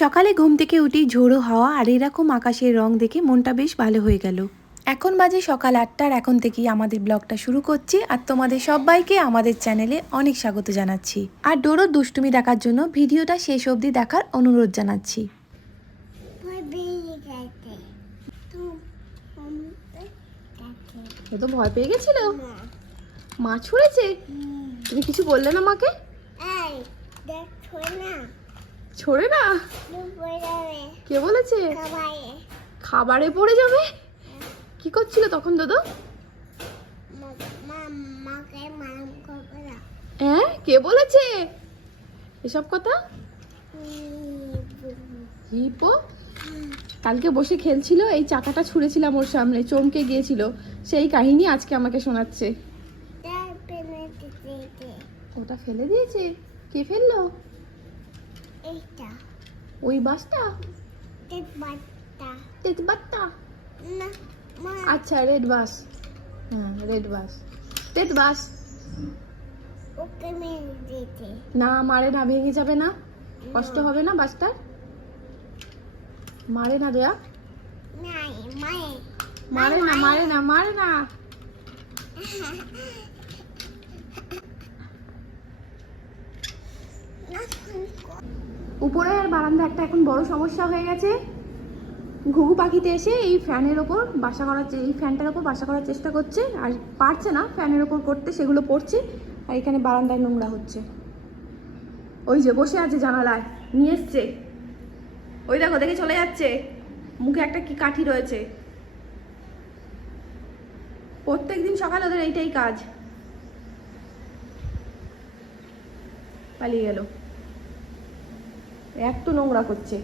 সকালে ঘুম থেকে উঠি ঝোড়ো হাওয়া আর এরকম আকাশের রং দেখে মনটা বেশ ভালো হয়ে গেল। এখন বাজে সকাল আটটার, এখন থেকেই আমাদের ব্লগটা শুরু করছি আর তোমাদের সবাইকে আমাদের চ্যানেলে অনেক স্বাগত জানাচ্ছি। আর ডোরো দুষ্টুমি দেখার জন্য ভিডিওটা শেষ অবধি দেখার অনুরোধ জানাচ্ছি। গেছে তো ভয় পেয়ে গেছিল? মা ছুঁড়েছে? তুমি কিছু বললে না মাকে? না? ছড়ে না? কে বলেছে? খাবারে পড়ে যাবে? কি করছিল তখন দাদা? হ্যাঁ কে বলেছে? এসব কথা? হিপো? কালকে বসে খেলছিল, এই চাকাটা ছুঁড়েছিলাম ওর সামনে, চমকে গিয়েছিল। সেই কাহিনী আজকে আমাকে শোনাচ্ছে। ওটা ফেলে দিয়েছে? কে ফেলল? এইটা। ওই বাসটা? তেজ বাচ্চা তেজবাতটা না। আচ্ছা রেড বাস হ্যাঁ রেড বাস তেজ বাস ওকে মেরে দিতে না মারে না ভেঙে যাবে না। কষ্ট হবে না বাসটার? মারে না দেয়া। মারে না মারে না মারে না না। উপরে আর বারান্দা একটা এখন বড় সমস্যা হয়ে গেছে। ঘুঘু পাখিতে এসে এই ফ্যানের ওপর বাসা করার এই ফ্যানটার ওপর বাসা করার চেষ্টা করছে আর পারছে না ফ্যানের ওপর করতে, সেগুলো পড়ছে আর এখানে বারান্দায় নোংরা হচ্ছে। ওই যে বসে আছে জানালায়, নিয়ে এসছে। ওই দেখো, দেখে চলে যাচ্ছে। মুখে একটা কি কাঠি রয়েছে। প্রত্যেক দিন সকালে ওদের এইটাই কাজ। পালিয়ে গেল। একটু নোংরা করছে।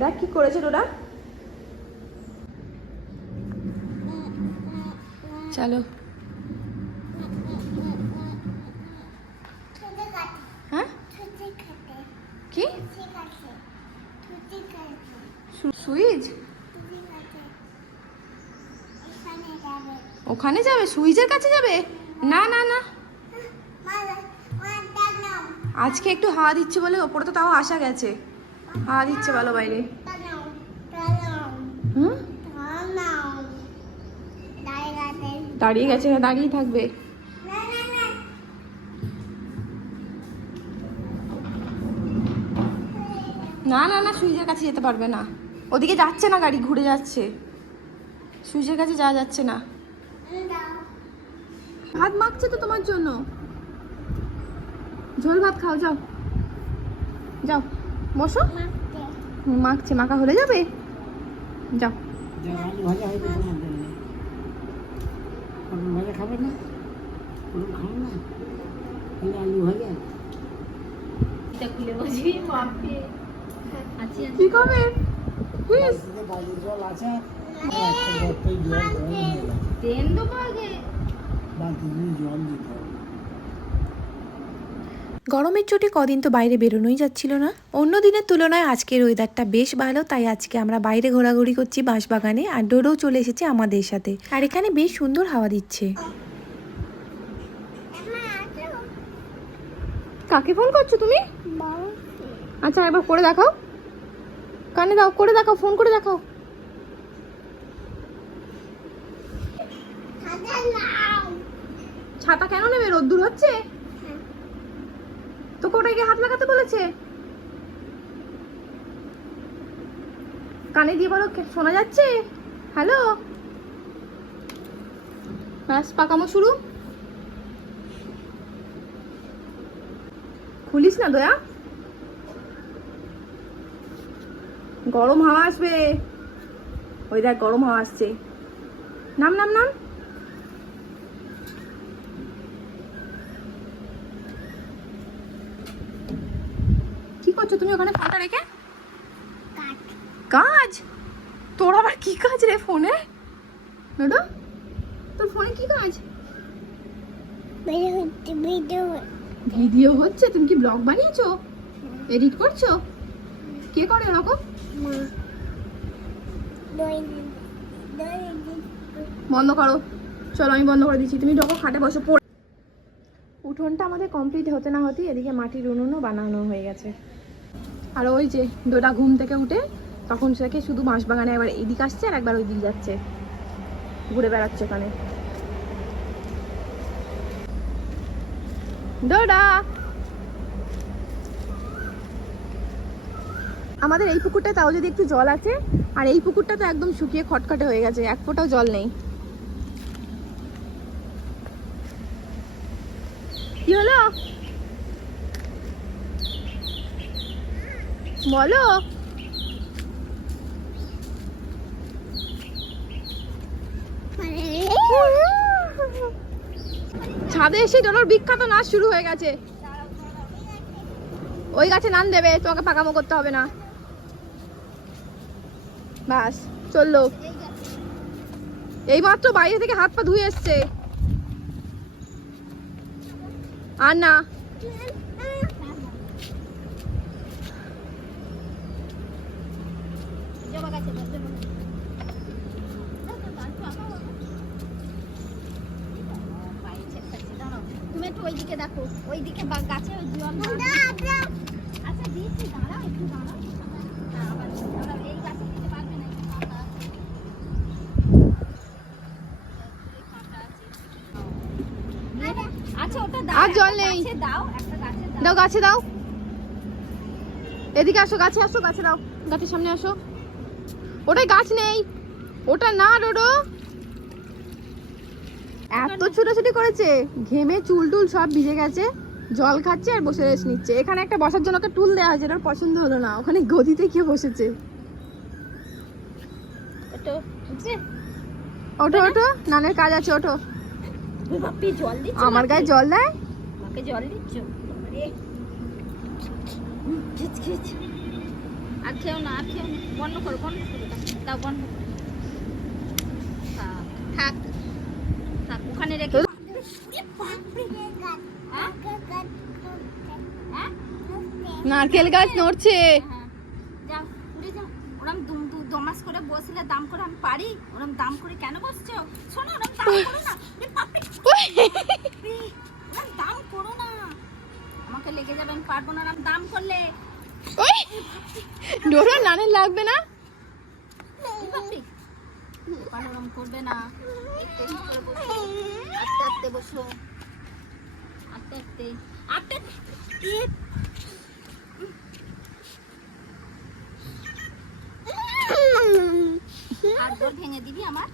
দেখ কি করেছে ওরা চলো। হ্যাঁ? সুইচ ওখানে যাবে? সুইচের কাছে যাবে? না না না। আজকে একটু হাওয়া দিচ্ছে বলে ওপরে তো তাও আসা গেছে। হাওয়া দিচ্ছে ভালো বাইরে। হুম? দাঁড়িয়ে গেছে না দাঁড়িয়ে থাকবে। না না না সুইচের কাছে যেতে পারবে না। ওদিকে যাচ্ছে না গাড়ি, ঘুরে যাচ্ছে। সুইচের কাছে যাওয়া যাচ্ছে না। ভাত মাখছে তো তোমার জন্য। ঝোল ভাত খাও যাও। যাও। বসো। মাখছে মাখা হলে যাবে? যাও। খাবে না কি করবে? জল আছে জল দিতে হবে। গরমের চোটে কদিন তো বাইরে বেরোনোই যাচ্ছিল না। অন্য দিনের তুলনায় আজকের ওয়েদারটা বেশ ভালো, তাই আজকে আমরা বাইরে ঘোরাঘুরি করছি বাঁশবাগানে আর ডোরও চলে এসেছে আমাদের সাথে। আর এখানে বেশ সুন্দর হাওয়া দিচ্ছে। কাকে ফোন করছ তুমি? আচ্ছা একবার করে দেখাও। কানে দাও, করে দেখাও ফোন করে দেখাও। ছাতা কেন নেবে? রোদ্দুর হচ্ছে? তোকে ওটাই গিয়ে হাত লাগাতে বলেছে? কানে দিয়ে বলো শোনা যাচ্ছে? হ্যালো? ব্যাস, পাকামো শুরু। খুলিস না দয়া। গরম হাওয়া আসবে। ওই দেখ, গরম হাওয়া আসছে। নাম নাম নাম কি করছ তুমি ওখানে ফোনটা রেখে? কাজ। তোর আবার কি কাজ রে ফোনে? নোডো তোর ফোনে কি কাজ? ভিডিও হচ্ছে তুমি কি ব্লগ বানিয়েছো? এডিট করছ? কে করে এরকম মা। দই দিন। দই দিন। বন্ধ করো। চলো আমি বন্ধ করে দিচ্ছি। তুমি ঢোকো খাটে বসে পড়ে। উঠোনটা আমাদের কমপ্লিট হতে না হতেই এদিকে মাটির উনুনও বানানো হয়ে গেছে। আর ওই যে ডোডা ঘুম থেকে উঠে তখন সেটাকে শুধু বাঁশবাগানে একবার এদিক আসছে আর একবার ওই দিক যাচ্ছে। ঘুরে বেড়াচ্ছে ওখানে। ডোডা! আমাদের এই পুকুরটা তাও যদি একটু জল আছে, আর এই পুকুরটা তো একদম শুকিয়ে খটখটে হয়ে গেছে, এক ফোঁটাও জল নেই কি হলো বলো। ছাদে এসে ডোনার বিখ্যাত নাচ শুরু হয়ে গেছে। ওই গাছে নান দেবে, তোমাকে পাকামো করতে হবে না। বাস, চলল। এই মাত্র বাইরে থেকে হাত পা ধুয়ে এসছে। আর না তুমি একটু ওইদিকে দেখো ওইদিকে বা- গাছে ওই জল আচ্ছা দিচ্ছি দাঁড়াও একটু দাঁড়াও এই গাছে দিতে পারবে না। আচ্ছা ওটা দাও জল নেই। দাও একটা গাছে দাও। দাও গাছে দাও। এদিকে আসো গাছে আসো গাছে দাও। গাছের সামনে আসো। ওটাই গাছ নেই। ওটা না ডোডো। এত ছোটাছুটি করেছে। ঘেমে চুল টুল সব ভিজে গেছে। জল খাচ্ছে আর বসে রেস্ট নিচ্ছে। এখানে একটা বসার জন্য একটা টুল দেওয়া হয়েছে এটার পছন্দ হলো না। ওখানে গদিতে গিয়ে বসেছে। ওটা ওঠো নানের কাজ আছে দিচ্ছ আমার গায়ে জল দেয়? জল দিচ্ছ? আর খেও না আর খেও বন্ধ করো বন্ধ করো। দাও, দাও বন্ধ থাক, থাক ওখানে রেখে? হ্যাঁ? নারকেল গাছ নড়ছে। যাও উড়ে যাও ওরম দুম দু দমাস করে বসলে দাম করে আমি পারি? ওরম দাম করে কেন বসছো? শোনো ওরম দাম করো না। ওরম দাম করো না। আমাকে লেগে পারব না ওরম দাম করলে। ওই। ডোরা নানের লাগবে না? ওরম করবে না। আস্তে আস্তে বসো। আস্তে আস্তে। আস্তে এ, হাড়গোড় ভেঙে দিবি আমার?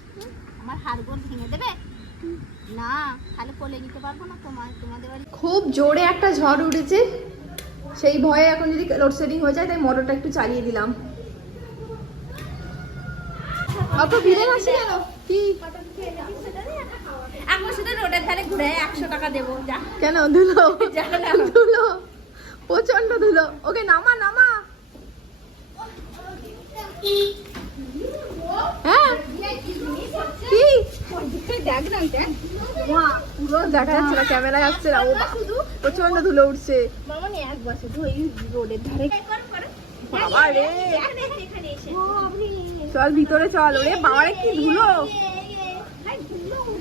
আমার হাড়গোড় ভেঙে দেবে? না তাহলে কোলে নিতে পারব না তোমার তোমাদের বাড়ি খুব জোরে একটা ঝড় উঠেছে। সেই ভয়ে এখন যদি লোডশেডিং হয়ে যায় তাই মোটরটা একটু চালিয়ে দিলাম। অত ভিড়ে আসে কি? শুধু রোডের ধারে ঘুরে একশো টাকা দেবো যা। কেন ধুলো? যা না। ধুলো। প্রচণ্ড ধুলো। ওকে নামা নামা। হ্যাঁ? কি? দেখ না দেখ। পুরো দেখা যাচ্ছে না ক্যামেরায় আসছে না। ও প্রচণ্ড ধুলো উঠছে। মামনি এক বছর ধরে রোডের ধারে বাবা রে। চল ভিতরে চল। ওরে বাবারে কি ধুলো।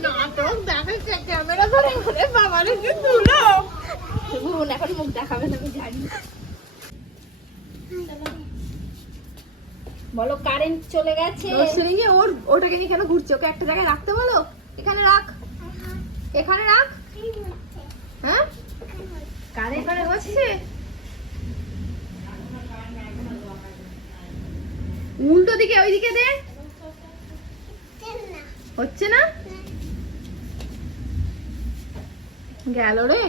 নাটক দেখাচ্ছে ক্যামেরা ধরে ওরে বাবারে কি ধুলো বোন এখন মুখ দেখাবে না আমি জানি। বলো কারেন্ট চলে গেছে? লোডশেডিং এ ওর ওটাকে নিয়ে কেন ঘুরছে? ওকে একটা জায়গায় রাখতে বলো? এখানে রাখ। এখানে রাখ। হ্যাঁ? হচ্ছে? উল্টো দিকে ওইদিকে দে। হচ্ছে না? গেল রে।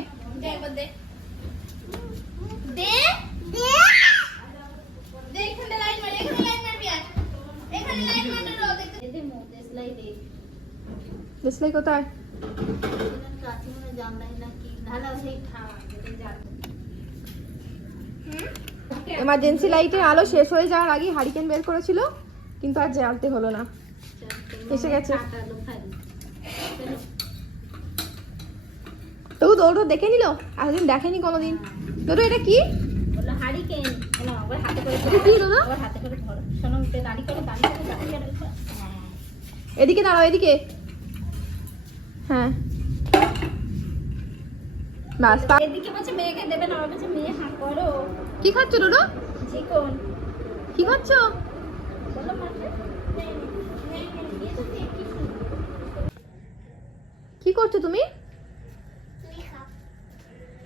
দেশলাই কোথায়? এমার্জেন্সি লাইটের আলো শেষ হয়ে যাওয়ার আগে হারিকেন বের করেছিল কিন্তু আর জ্বালতে হলো না। এসে গেছে। তবু দৌড় দেখে নিল? এতদিন দেখেনি কোনোদিন। দৌড় এটা কি? হ্যাঁ। এদিকে দাঁড়াও এদিকে। হ্যাঁ। ব্যাস পা- এদিকে বলছে মেয়েকে দেবে না মেয়ে হাঁ করো। কি খাচ্ছ ডোডো চিকন। কি বলো মাকে কি করছ তুমি?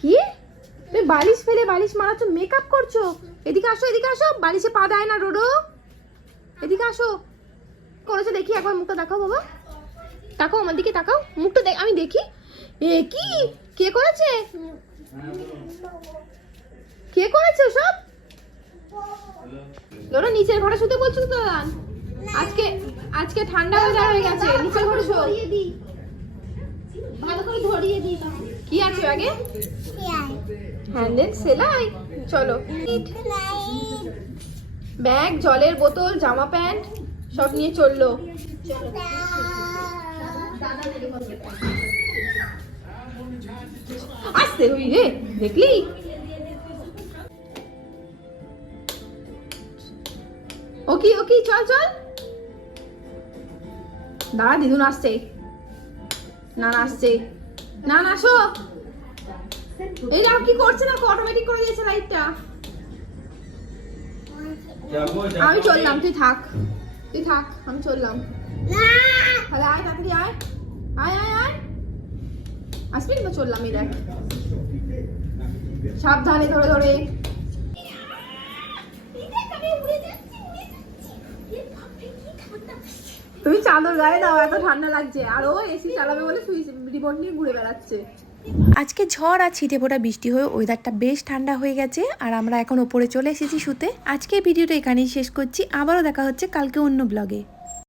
কি? তুমি বালিশ ফেলে বালিশ মারাচ্ছ মেকআপ করছ? এদিকে আসো এদিকে আসো। বালিশে পা দেয় না রোডো এদিকে আসো। করেছ দেখি একবার মুখটা দেখাও বাবা। তাকাও আমার দিকে তাকাও। মুখটা দেখ আমি দেখি। এ কি? কে করেছে? কে করেছে সব লোরা নিচের ঘরে শুতে বলছো তো দাদান আজকে আজকে ঠান্ডা ওয়েদার হয়ে গেছে। নিচের ঘরে। শো ভালো করে ধরিয়ে দিই কি আছে ব্যাগে হ্যান্ডেল সেলাই। চলো। ব্যাগ জলের বোতল জামা প্যান্ট সব নিয়ে চলল। আসতে হই রে দেখলি? ওকি ওকি চল চল। দাঁড়া দিদুন আসছে না আসছে না না আসো এই দাও কি করছে না অটোমেটিক করে দিয়েছে লাইটটা আমি চললাম, তুই থাক। তুই থাক, আমি চললাম। তাহলে আয়, তাড়াতাড়ি আয়। আয় আয় আয়। আসবি? না চললাম, এই দেখ। সাবধানে, ধরে ধরে। তুমি চাদর গায়ে দাও, এত ঠান্ডা লাগছে। আর ও এসি চালাবে বলে সুইচ রিমোট নিয়ে ঘুরে বেড়াচ্ছে। আজকে ঝড় আর ছিটে ফোটা বৃষ্টি হয়ে ওয়েদারটা বেশ ঠান্ডা হয়ে গেছে, আর আমরা এখন ওপরে চলে এসেছি শুতে। আজকে ভিডিওটা এখানেই শেষ করছি। আবারও দেখা হচ্ছে কালকে অন্য ব্লগে